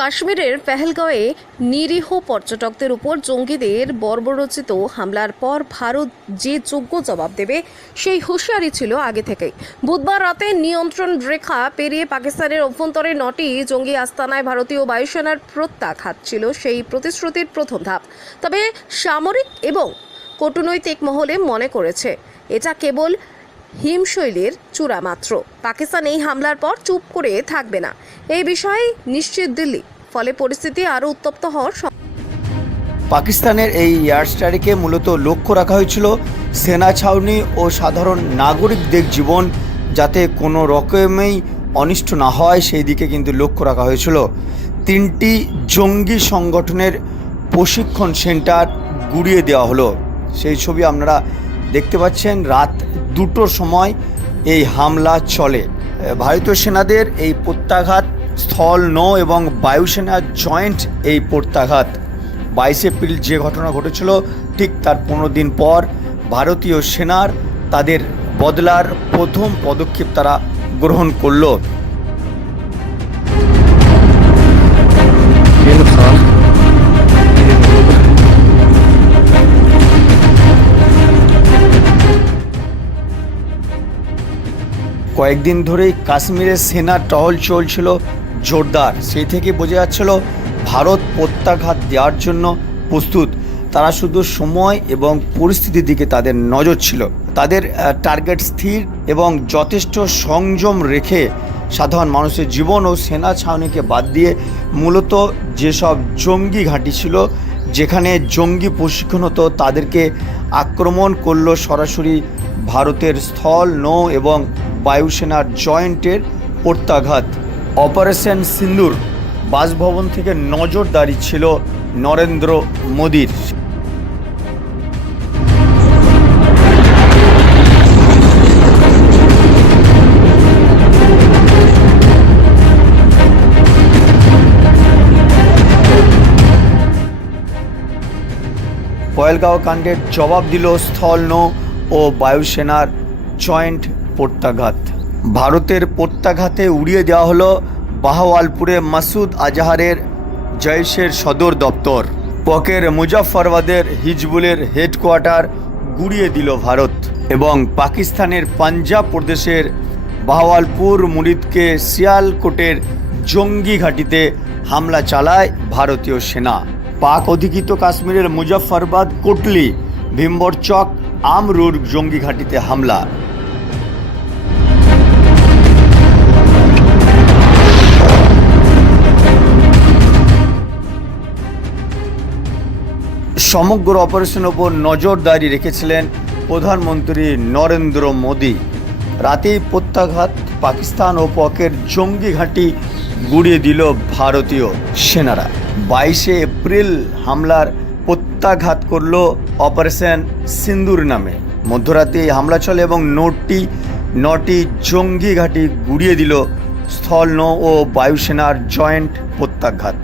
কাশ্মীরের পেহেলগাঁওয়ে নিরীহ পর্যটকদের উপর জঙ্গিদের বর্বরচিত হামলার পর ভারত যে যোগ্য জবাব দেবে, সেই হুঁশিয়ারি ছিল আগে থেকেই। বুধবার রাতে নিয়ন্ত্রণ রেখা পেরিয়ে পাকিস্তানের অভ্যন্তরে নটি জঙ্গি আস্তানায় ভারতীয় বায়ুসেনার প্রত্যাঘাত ছিল সেই প্রতিশ্রুতির প্রথম ধাপ। তবে সামরিক এবং কূটনৈতিক মহলে মনে করেছে, এটা কেবল হিমশৈলের চূড়া মাত্র পাকিস্তান এই হামলার পর চুপ করে থাকবে না। এই বিষয়ে নিশ্চিত দিল্লি। ফলে পরিস্থিতি আরও উত্তপ্ত হওয়ার পাকিস্তানের এই এয়ার স্ট্রাইকে মূলত লক্ষ্য রাখা হয়েছিল সেনা ছাউনি ও সাধারণ নাগরিকদের জীবন যাতে কোনো রকমেই অনিষ্ট না হয়, সেই দিকে কিন্তু লক্ষ্য রাখা হয়েছিল। তিনটি জঙ্গি সংগঠনের প্রশিক্ষণ সেন্টার গুড়িয়ে দেওয়া হলো। সেই ছবি আপনারা দেখতে পাচ্ছেন, রাত দুটোর সময় এই হামলা চলে। ভারতীয় সেনাদের এই প্রত্যাঘাত স্থল, নৌ এবং বায়ুসেনার জয়েন্ট এই প্রত্যাঘাত। বাইশে এপ্রিল যে ঘটনা ঘটেছিল, ঠিক তার পনেরো দিন পর ভারতীয় সেনার তাদের বদলার প্রথম পদক্ষেপ তারা গ্রহণ করল। কয়েকদিন ধরেই কাশ্মীরের সেনা টহল চলছিল। জোরদার। সেই থেকে বোঝা যাচ্ছিল ভারত প্রত্যাঘাত দেওয়ার জন্য প্রস্তুত। তারা শুধু সময় এবং পরিস্থিতির দিকে তাদের নজর ছিল। তাদের টার্গেট স্থির এবং যথেষ্ট সংযম রেখে সাধারণ মানুষের জীবন ও সেনা ছাউনিকে বাদ দিয়ে মূলত যেসব জঙ্গি ঘাঁটি ছিল, যেখানে জঙ্গি প্রশিক্ষণ হতো, তাদেরকে আক্রমণ করল সরাসরি ভারতের স্থল, নৌ এবং বায়ুসেনার জয়েন্টের প্রত্যাঘাত। অপারেশন সিন্দুর বাসভবন থেকে নজরদারি ছিল নরেন্দ্র মোদীর। পয়েলগাঁও কাণ্ডের জবাব দিল স্থল নৌ ও বায়ুসেনার জয়েন্ট প্রত্যাঘাত। ভারতের প্রত্যাঘাতে উড়িয়ে দেওয়া হলো বাহওয়ালপুরে মাসুদ আজাহারের জৈশের সদর দপ্তর। পকের মুজাফফরবাদের হিজবুলের হেডকোয়ার্টার গুড়িয়ে দিল ভারত এবং পাকিস্তানের পাঞ্জাব প্রদেশের বাহওয়ালপুর মুরিদকে সিয়ালকোটের জঙ্গি ঘাঁটিতে হামলা চালায় ভারতীয় সেনা। পাক অধিকৃত কাশ্মীরের মুজফ্ফরবাদ কোটলি ভীমবরচক আমরুর জঙ্গি ঘাঁটিতে হামলা। সমগ্র অপারেশনের ওপর নজরদারি রেখেছিলেন প্রধানমন্ত্রী নরেন্দ্র মোদী। রাতেই প্রত্যাঘাত পাকিস্তান ও পকের জঙ্গি ঘাঁটি গুড়িয়ে দিল ভারতীয় সেনারা। বাইশে এপ্রিল হামলার প্রত্যাঘাত করল অপারেশন সিন্দুর নামে। মধ্যরাতে হামলা চলে এবং নোটটি নটি জঙ্গি ঘাঁটি গুড়িয়ে দিল স্থল নৌ ও বায়ুসেনার জয়েন্ট প্রত্যাঘাত।